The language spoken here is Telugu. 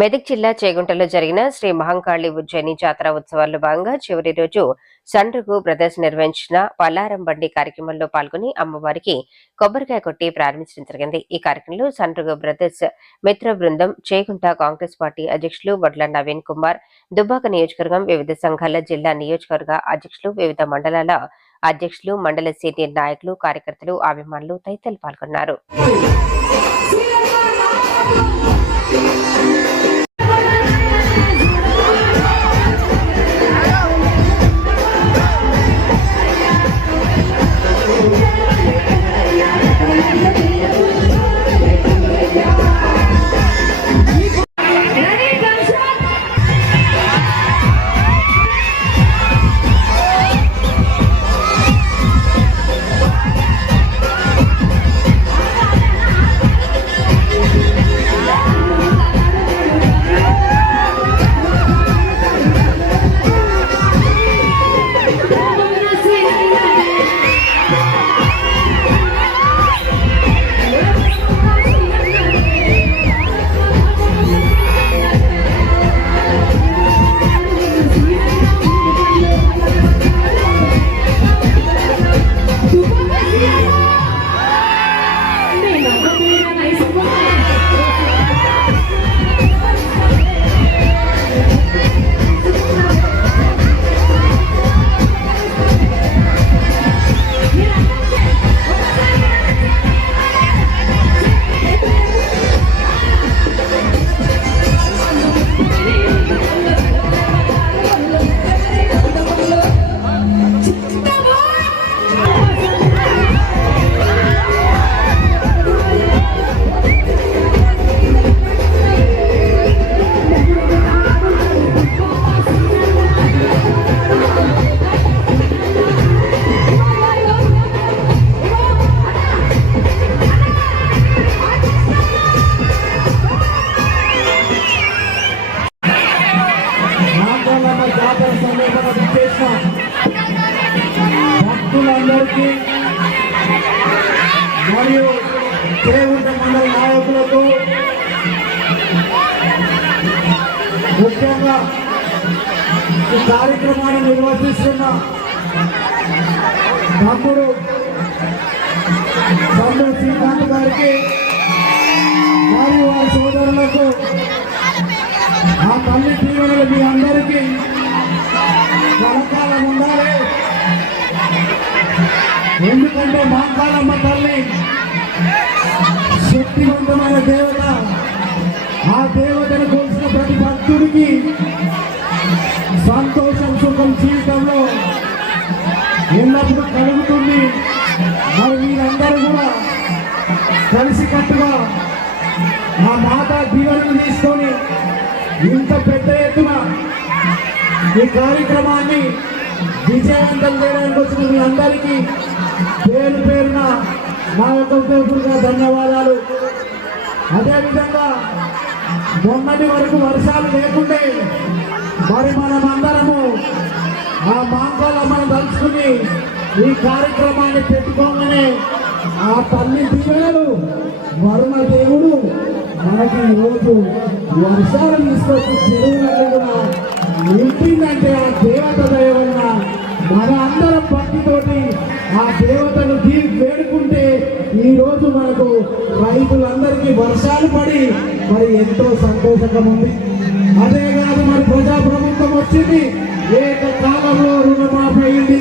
మెదక్ జిల్లా చేగుంటలో జరిగిన శ్రీ మహంకాళి ఉజ్జయిని జాతర ఉత్సవాల్లో భాగంగా చివరి రోజు సండ్రుగు బ్రదర్స్ నిర్వహించిన పల్లారం బండి కార్యక్రమంలో పాల్గొని అమ్మవారికి కొబ్బరికాయ కొట్టి ప్రారంభించడం జరిగింది. ఈ కార్యక్రమంలో సండ్రుగు బ్రదర్స్ మిత్ర బృందం, చేగుంట కాంగ్రెస్ పార్టీ అధ్యక్షులు వడ్ల నవీన్ కుమార్, దుబ్బాక నియోజకవర్గం వివిధ సంఘాల జిల్లా నియోజకవర్గ అధ్యక్షులు, వివిధ మండలాల అధ్యక్షులు, మండల సీనియర్ నాయకులు, కార్యకర్తలు, అభిమానులు తదితరులు పాల్గొన్నారు. భక్తులందరికీ మరియు చేగుంట మండల నాయకులకు, ముఖ్యంగా ఈ కార్యక్రమాన్ని నిర్వహిస్తున్న తమ్ముడు శ్రీకాంత్ గారికి మరియు వారి సోదరులకు ఆ తల్లి దీవెనలు మీ అందరికీ కలకాలం ఉండాలి. ఎందుకంటే మహంకాళమ్మ తల్లి శక్తివంతమైన దేవత. ఆ దేవతను కొలిసిన ప్రతి భక్తుడికి సంతోషం, సుఖం జీవితంలో ఎల్లప్పుడూ కలుగుతుంది. మరి మీరందరూ కూడా కలిసికట్టుగా మా మాత దీవెనలు తీసుకొని ఇంత పెద్ద ఎత్తున ఈ కార్యక్రమాన్ని విజయవంతం చేయడానికి వచ్చిన మీ అందరికీ పేరు పేరున మా యొక్క ఉద్యోగులుగా ధన్యవాదాలు. అదేవిధంగా మొన్నటి వరకు వర్షాలు లేకుంటే మరి మనమందరము ఆ మహంకాళమ్మను తలుచుకుని ఈ కార్యక్రమాన్ని పెట్టుకోగానే ఆ తల్లి దీవెనలు వరుణ దేవుడు మనకి ఈరోజు వర్షాలు తీసుకొచ్చి చెరువులలో కూడా నింపిందంటే ఆ దేవత దయ వలన మన అందరం భక్తితోటి ఆ దేవతను వేడుకుంటే ఈరోజు మనకు రైతులందరికీ వర్షాలు పడి మరి ఎంతో సంతోషంగా ఉంది. అదే కాదు, మరి ప్రజాప్రభుత్వం వచ్చింది, ఏకకాలంలో రుణమాఫీ అయింది.